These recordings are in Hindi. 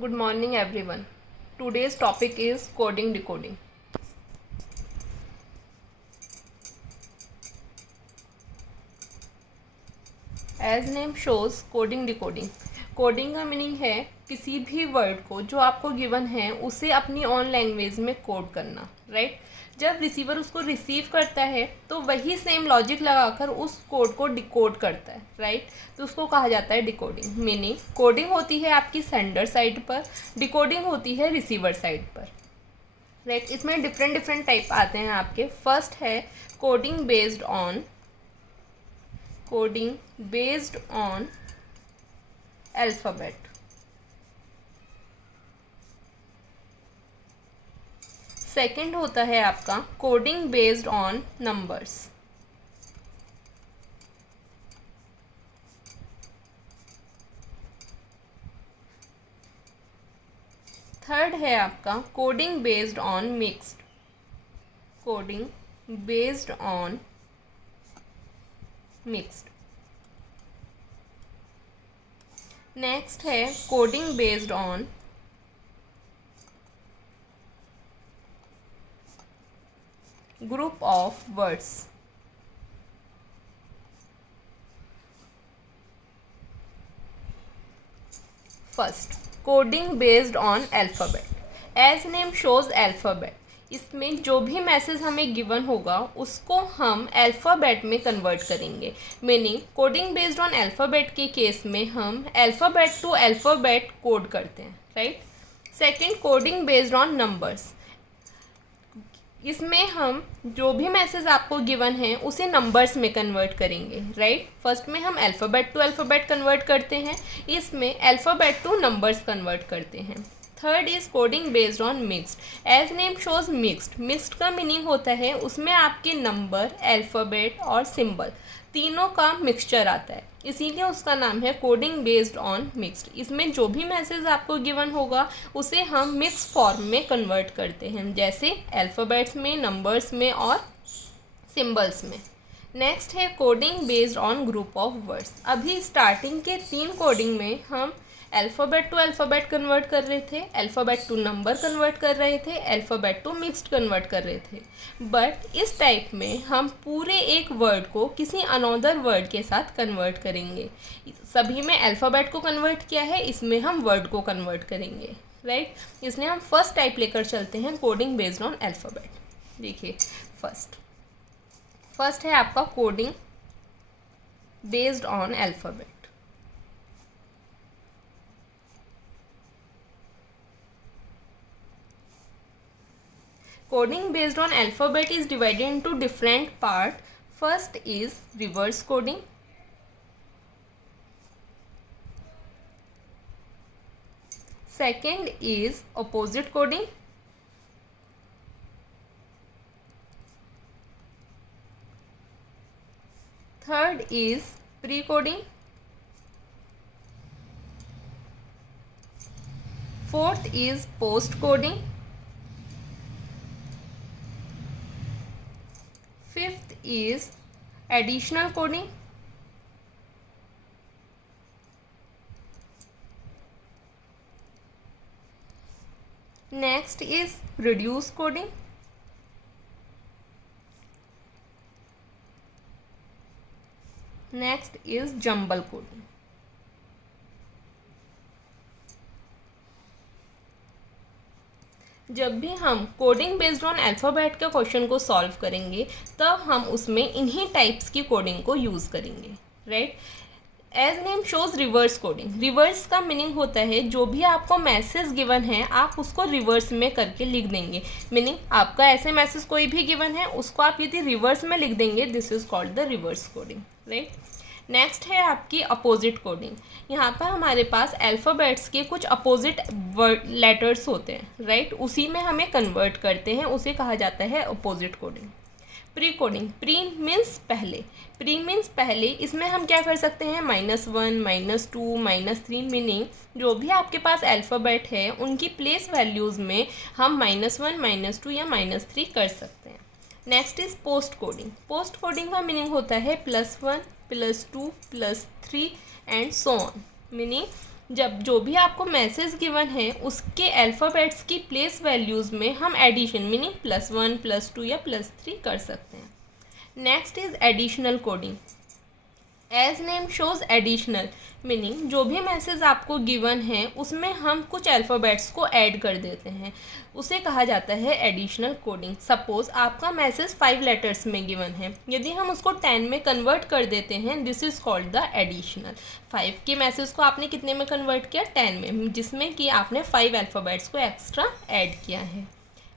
Good morning everyone. Today's topic is coding decoding. As name shows coding decoding. Coding का मीनिंग है किसी भी वर्ड को जो आपको गिवन है उसे अपनी ऑन लैंग्वेज में कोड करना, राइट। जब रिसीवर उसको रिसीव करता है तो वही सेम लॉजिक लगाकर उस कोड को डिकोड करता है, राइट। तो उसको कहा जाता है डिकोडिंग। मीनिंग कोडिंग होती है आपकी सेंडर साइड पर, डिकोडिंग होती है रिसीवर साइड पर, राइट। इसमें डिफरेंट टाइप आते हैं आपके। फर्स्ट है coding based on alphabet. Second होता है आपका coding based on numbers. Third है आपका coding based on mixed. Next है coding based on group of words. First coding based on alphabet. As name shows alphabet. इसमें जो भी मैसेज हमें गिवन होगा उसको हम अल्फ़ाबेट में कन्वर्ट करेंगे। Meaning coding based on alphabet के केस में हम अल्फ़ाबेट टू अल्फ़ाबेट कोड करते हैं, right. Second coding based on numbers. इसमें हम जो भी मैसेज आपको गिवन है उसे नंबर्स में कन्वर्ट करेंगे, राइट। फर्स्ट में हम अल्फ़ाबेट टू अल्फ़ाबेट कन्वर्ट करते हैं, इसमें अल्फ़ाबेट टू नंबर्स कन्वर्ट करते हैं। Third is coding based on mixed. As name shows mixed का मीनिंग होता है उसमें आपके नंबर, अल्फ़ाबेट और सिंबल तीनों का मिक्सचर आता है, इसीलिए उसका नाम है कोडिंग बेस्ड ऑन मिक्स्ड। इसमें जो भी मैसेज आपको गिवन होगा उसे हम मिक्स फॉर्म में कन्वर्ट करते हैं, जैसे अल्फ़ाबेट्स में, नंबर्स में और सिंबल्स में। नेक्स्ट है coding based on group of words. अभी स्टार्टिंग के 3 कोडिंग में हम अल्फ़ाबेट टू अल्फ़ाबेट कन्वर्ट कर रहे थे, अल्फ़ाबेट टू नंबर कन्वर्ट कर रहे थे, अल्फ़ाबेट टू मिक्स्ड कन्वर्ट कर रहे थे। बट इस टाइप में हम पूरे एक वर्ड को किसी अनदर वर्ड के साथ कन्वर्ट करेंगे। सभी में अल्फ़ाबेट को कन्वर्ट किया है, इसमें हम वर्ड को कन्वर्ट करेंगे, राइट। इसलिए हम फर्स्ट टाइप लेकर चलते हैं कोडिंग बेस्ड ऑन अल्फ़ाबेट। देखिए फर्स्ट है आपका coding based on alphabet. Coding based on alphabet is divided into different parts. First is reverse coding. Second is opposite coding. Third is pre-coding. Fourth is post-coding. Fifth is additional coding. Next is reduce coding. Next is jumble coding. जब भी हम कोडिंग बेस्ड ऑन अल्फ़ाबेट के क्वेश्चन को सॉल्व करेंगे तब हम उसमें इन्हीं टाइप्स की कोडिंग को यूज़ करेंगे, right. As name shows reverse coding. Reverse का मीनिंग होता है जो भी आपको मैसेज गिवन है आप उसको रिवर्स में करके लिख देंगे। मीनिंग आपका ऐसे मैसेज कोई भी गिवन है उसको आप यदि रिवर्स में लिख देंगे, this is called the reverse coding, right. Next है आपकी अपोजिट कोडिंग। यहाँ पर हमारे पास अल्फ़ाबेट्स के कुछ अपोजिट वर्ड लेटर्स होते हैं, राइट। उसी में हमें कन्वर्ट करते हैं, उसे कहा जाता है opposite coding. Pre coding. Pre means पहले। इसमें हम क्या कर सकते हैं, -1, -2, -3। मीनिंग जो भी आपके पास अल्फ़ाबेट है उनकी प्लेस वैल्यूज़ में हम -1, -2 या -3 कर सकते हैं। Next is post coding. Post coding का मीनिंग होता है +1, +2, +3 एंड सो ऑन। मीनिंग जब जो भी आपको मैसेज गिवन है उसके अल्फ़ाबेट्स की प्लेस वैल्यूज़ में हम एडिशन मीनिंग +1 +2 या +3 कर सकते हैं। Next is additional coding. As name shows additional meaning जो भी मैसेज आपको गिवन है उसमें हम कुछ अल्फ़ाबेट्स को ऐड कर देते हैं, उसे कहा जाता है एडिशनल कोडिंग। सपोज़ आपका मैसेज 5 लेटर्स में गिवन है, यदि हम उसको 10 में कन्वर्ट कर देते हैं, this is called the additional. 5 के मैसेज को आपने कितने में कन्वर्ट किया? 10 में, जिसमें कि आपने 5 अल्फ़ाबेट्स को एक्स्ट्रा ऐड किया है।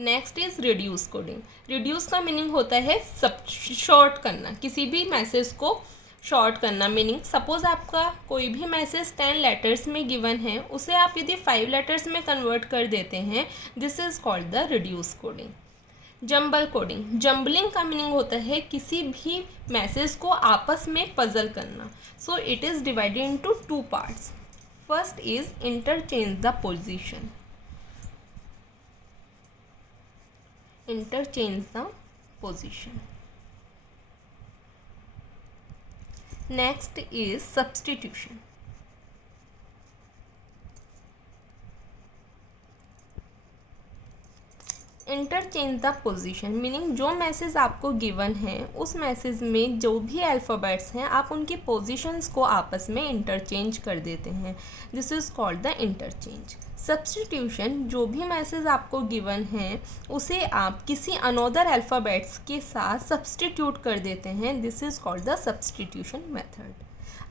Next is reduce coding. Reduce का मीनिंग होता है सब शॉर्ट करना, किसी भी मैसेज को शॉर्ट करना। मीनिंग सपोज आपका कोई भी मैसेज 10 लेटर्स में गिवन है, उसे आप यदि 5 लेटर्स में कन्वर्ट कर देते हैं, this is called the reduce coding. Jumble coding. Jumbling का मीनिंग होता है किसी भी मैसेज को आपस में पजल करना। So it is divided into 2 parts. First is interchange the position. Interchange the position. Next is substitution. Interchange the position meaning जो मैसेज आपको गिवन है उस मैसेज में जो भी अल्फ़ाबेट्स हैं आप उनकी पोजीशंस को आपस में इंटरचेंज कर देते हैं, this is called the interchange. Substitution जो भी मैसेज आपको गिवन है उसे आप किसी अनोदर अल्फ़ाबेट्स के साथ सब्स्टिट्यूट कर देते हैं, this is called the substitution method.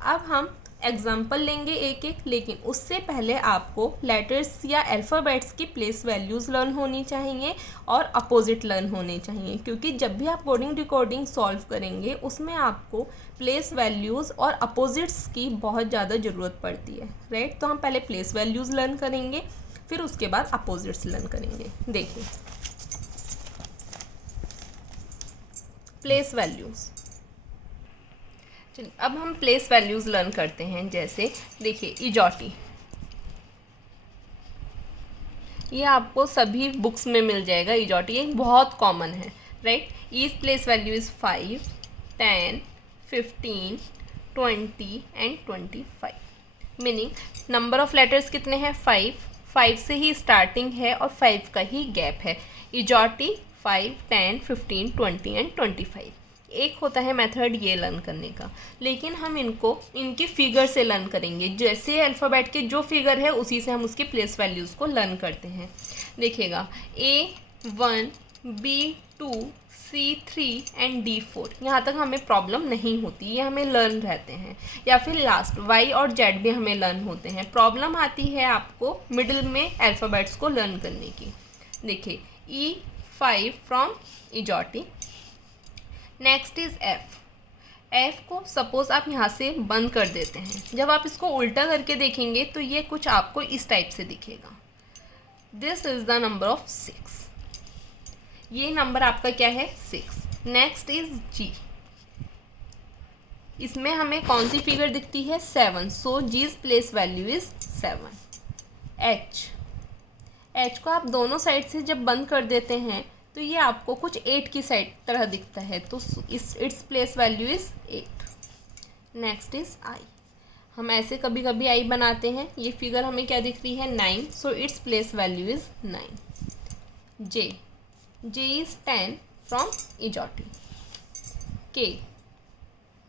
अब हम एग्जाम्पल लेंगे एक एक, लेकिन उससे पहले आपको लेटर्स या अल्फ़ाबेट्स की प्लेस वैल्यूज़ लर्न होनी चाहिए और अपोजिट लर्न होने चाहिए, क्योंकि जब भी आप कोडिंग डिकोडिंग सॉल्व करेंगे उसमें आपको प्लेस वैल्यूज़ और अपोजिट्स की बहुत ज़्यादा ज़रूरत पड़ती है, राइट। तो हम पहले प्लेस वैल्यूज़ लर्न करेंगे, फिर उसके बाद अपोजिट्स लर्न करेंगे। देखिए प्लेस वैल्यूज़। अब हम प्लेस वैल्यूज़ लर्न करते हैं। जैसे देखिए इजॉटी, ये आपको सभी बुक्स में मिल जाएगा। इजॉटी ये बहुत कॉमन है, right. Each place value is 5, 10, 15, 20 and 25। Meaning number of letters कितने हैं? 5 से ही स्टार्टिंग है और 5 का ही गैप है। इजॉटी 5, 10, 15, 20 एंड 25। एक होता है मेथड ये लर्न करने का, लेकिन हम इनको इनकी फिगर से लर्न करेंगे। जैसे अल्फ़ाबेट के जो फिगर है उसी से हम उसकी प्लेस वैल्यूज़ को लर्न करते हैं। देखिएगा A1, B2, C3 and D4, यहाँ तक हमें प्रॉब्लम नहीं होती, ये हमें लर्न रहते हैं। या फिर लास्ट Y और Z भी हमें लर्न होते हैं। प्रॉब्लम आती है आपको मिडिल में अल्फ़ाबेट्स को लर्न करने की। देखिए E5 from A to Z. Next is F को सपोज़ आप यहाँ से बंद कर देते हैं, जब आप इसको उल्टा करके देखेंगे तो ये कुछ आपको इस टाइप से दिखेगा। This is the number of 6, ये नंबर आपका क्या है? 6। नेक्स्ट इज़ जी, इसमें हमें कौन सी फिगर दिखती है? 7, सो जीज प्लेस वैल्यू इज़ 7। एच को आप दोनों साइड से जब बंद कर देते हैं तो ये आपको कुछ 8 की साइड तरह दिखता है, तो it's place value is 8। Next is I, हम ऐसे कभी कभी आई बनाते हैं। ये फिगर हमें क्या दिख रही है? 9, so it's place value is 9। J is 10 from A to Z. K,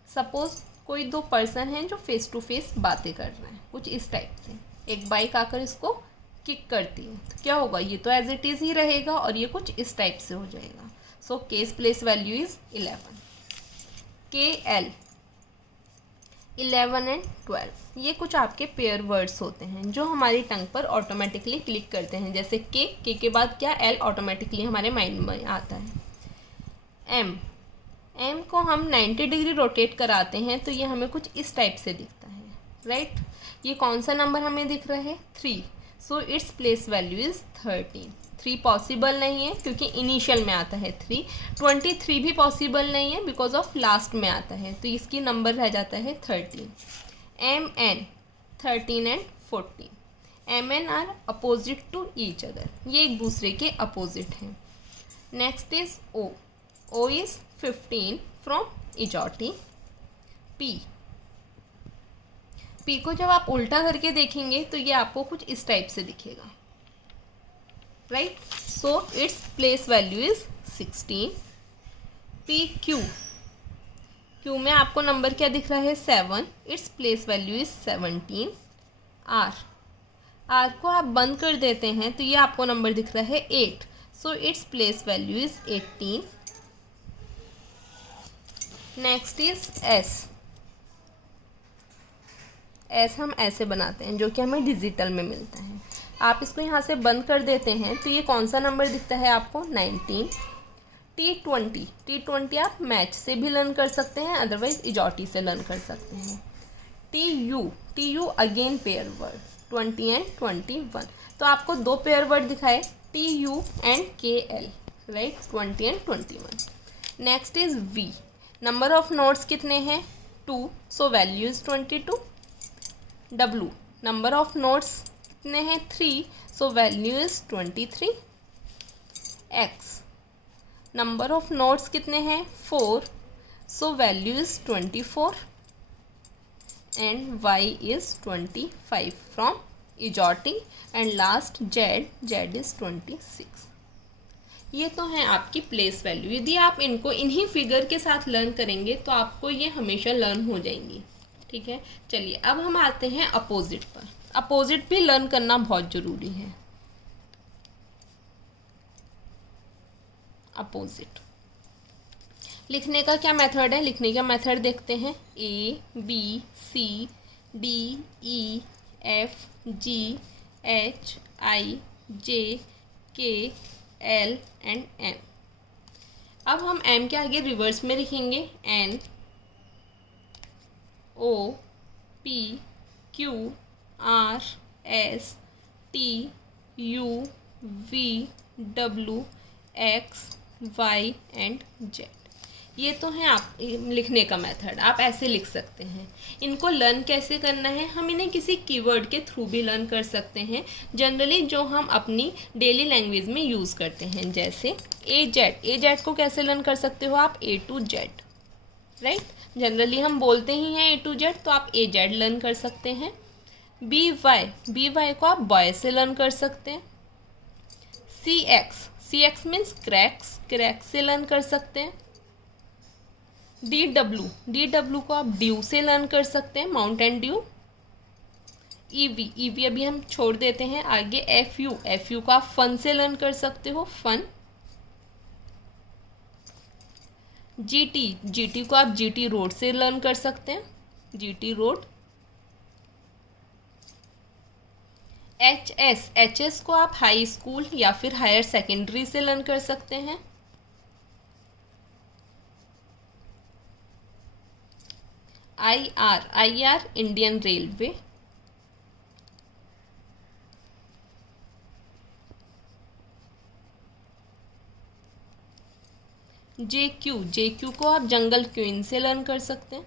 suppose कोई 2 पर्सन हैं जो फेस टू फेस बातें कर रहे हैं, कुछ इस टाइप से। एक बाइक आकर इसको किक करती है तो क्या होगा? ये तो एज इट इज़ ही रहेगा और ये कुछ इस टाइप से हो जाएगा। So case place value is 11। के एल 11 एंड 12, ये कुछ आपके पेयर वर्ड्स होते हैं जो हमारी टंग पर ऑटोमेटिकली क्लिक करते हैं। जैसे के के बाद क्या? एल ऑटोमेटिकली हमारे माइंड में आता है। एम को हम 90 डिग्री रोटेट कराते हैं तो ये हमें कुछ इस टाइप से दिखता है, राइट। ये कौन सा नंबर हमें दिख रहा है? 3, सो it's place value is 13। 3 possible नहीं है क्योंकि इनिशियल में आता है 3। 23 भी पॉसिबल नहीं है बिकॉज ऑफ लास्ट में आता है, तो इसकी नंबर रह जाता है 13। M N 13 and 14। M N are opposite to each other, ये एक दूसरे के अपोजिट हैं। Next is O is 15 from A to Z. P P को जब आप उल्टा करके देखेंगे तो ये आपको कुछ इस टाइप से दिखेगा, right. So it's place value is 16। PQ, Q में आपको नंबर क्या दिख रहा है 7, it's place value is 17। R को आप बंद कर देते हैं तो ये आपको नंबर दिख रहा है 8, सो it's place value is 18। Next is S हम ऐसे बनाते हैं जो कि हमें डिजिटल में मिलता है। आप इसको यहाँ से बंद कर देते हैं तो ये कौन सा नंबर दिखता है आपको 19। T20 आप मैच से भी लर्न कर सकते हैं, अदरवाइज इजॉटी से लर्न कर सकते हैं। TU again pair word 20 and 21, तो आपको दो पेयर वर्ड दिखाए TU and KL, right, 20 and 21। Next is V, number of notes कितने हैं 2, so value is 22। W, number of notes कितने हैं 3, so value is 23। X, number of notes कितने हैं 4, so value is 24। And Y is 25 from A to Z. And last Z is 26। ये तो है आपकी प्लेस वैल्यू। यदि आप इनको इन्हीं फिगर के साथ लर्न करेंगे तो आपको ये हमेशा लर्न हो जाएंगी, ठीक है। चलिए अब हम आते हैं अपोजिट पर। अपोजिट भी लर्न करना बहुत ज़रूरी है। अपोजिट लिखने का क्या मेथड है, लिखने का मेथड देखते हैं। ABCDEFGHIJKL and M। अब हम M के आगे रिवर्स में लिखेंगे NOPQRSTUVWXY एंड Z। ये तो है आप लिखने का मेथड, आप ऐसे लिख सकते हैं। इनको लर्न कैसे करना है, हम इन्हें किसी कीवर्ड के थ्रू भी लर्न कर सकते हैं, जनरली जो हम अपनी डेली लैंग्वेज में यूज़ करते हैं। जैसे AZ को कैसे लर्न कर सकते हो आप A to Z, right. Generally हम बोलते ही हैं A to Z, तो आप AZ लर्न कर सकते हैं। BY को आप बॉय से लर्न कर सकते हैं। CX मीन्स क्रैक्स से लर्न कर सकते हैं। DW को आप ड्यू से लर्न कर सकते हैं, माउंटेन ड्यू। EV अभी हम छोड़ देते हैं। आगे FU को आप फन से लर्न कर सकते हो, फन। GT को आप GT रोड से लर्न कर सकते हैं, GT रोड। HS को आप हाई स्कूल या फिर हायर सेकेंडरी से लर्न कर सकते हैं। IR Indian railway. JQ को आप जंगल क्वीन से लर्न कर सकते हैं।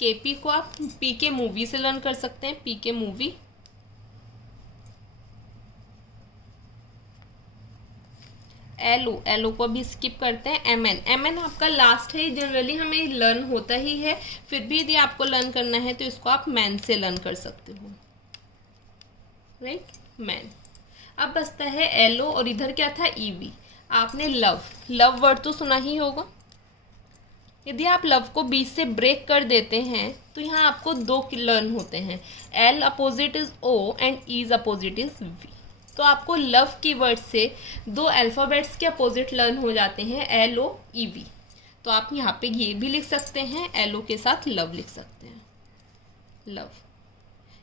KP को आप PK मूवी से लर्न कर सकते हैं, PK मूवी। LO को भी स्किप करते हैं। MN आपका लास्ट है, जनरली हमें लर्न होता ही है, फिर भी यदि आपको लर्न करना है तो इसको आप मैन से लर्न कर सकते हो, राइट, मैन। अब बचता है LO और इधर क्या था EV। आपने लव वर्ड तो सुना ही होगा। यदि आप लव को बीच से ब्रेक कर देते हैं तो यहाँ आपको दो लर्न होते हैं, L opposite is O and E's opposite is V। तो आपको लव की वर्ड से दो अल्फ़ाबेट्स के अपोजिट लर्न हो जाते हैं, LOEV। तो आप यहाँ पे ये भी लिख सकते हैं, LO के साथ लव लिख सकते हैं, लव।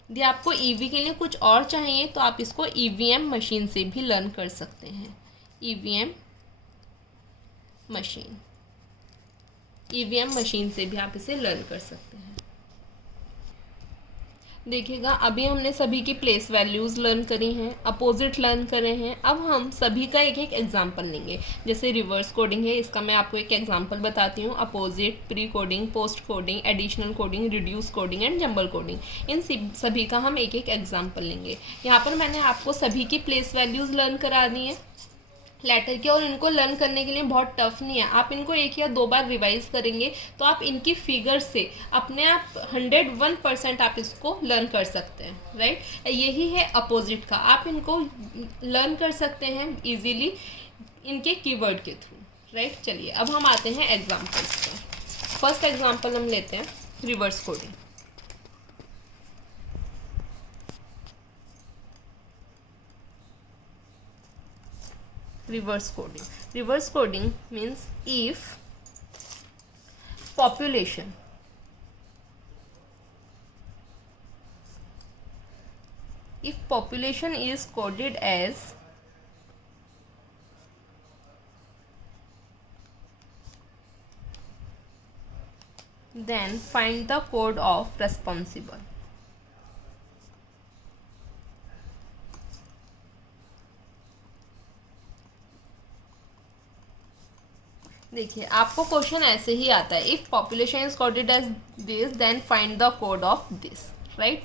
यदि आपको EV के लिए कुछ और चाहिए तो आप इसको EVM मशीन से भी लर्न कर सकते हैं, EVM मशीन से भी आप इसे लर्न कर सकते हैं। देखिएगा अभी हमने सभी की प्लेस वैल्यूज़ लर्न करी हैं, अपोजिट लर्न करे हैं। अब हम सभी का एक एक एग्जाम्पल लेंगे। जैसे रिवर्स कोडिंग है, इसका मैं आपको एक एग्जाम्पल बताती हूँ। Opposite, pre coding, post coding, additional coding, reduce coding and jumble coding, इन सभी का हम एक एक एग्जाम्पल लेंगे। यहाँ पर मैंने आपको सभी की प्लेस वैल्यूज़ लर्न करा दी हैं, लेटर की, और इनको लर्न करने के लिए बहुत टफ नहीं है। आप इनको 1 या 2 बार रिवाइज करेंगे तो आप इनकी फिगर से अपने आप 101% आप इसको लर्न कर सकते हैं, राइट। यही है अपोजिट का, आप इनको लर्न कर सकते हैं इजीली इनके कीवर्ड के थ्रू, राइट। चलिए अब हम आते हैं एग्जाम्पल्स पर। फर्स्ट एग्जाम्पल हम लेते हैं reverse coding. Reverse coding. Reverse coding means if population is coded as then find the code of responsible. देखिए आपको क्वेश्चन ऐसे ही आता है, if population is coded as this then find the code of this, right.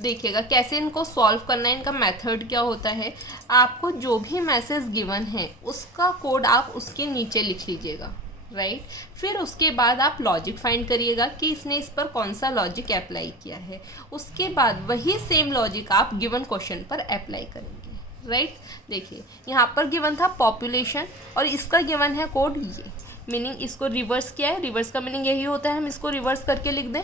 देखिएगा कैसे इनको सॉल्व करना है, इनका मेथड क्या होता है। आपको जो भी मैसेज गिवन है उसका कोड आप उसके नीचे लिख लीजिएगा, राइट। फिर उसके बाद आप लॉजिक फाइंड करिएगा कि इसने इस पर कौन सा लॉजिक अप्लाई किया है। उसके बाद वही सेम लॉजिक आप गिवन क्वेश्चन पर अप्लाई करेंगे, राइट। देखिए यहाँ पर गिवन था पॉपुलेशन और इसका गिवन है कोड ये, मीनिंग इसको रिवर्स किया है। रिवर्स का मीनिंग यही होता है हम इसको रिवर्स करके लिख दें,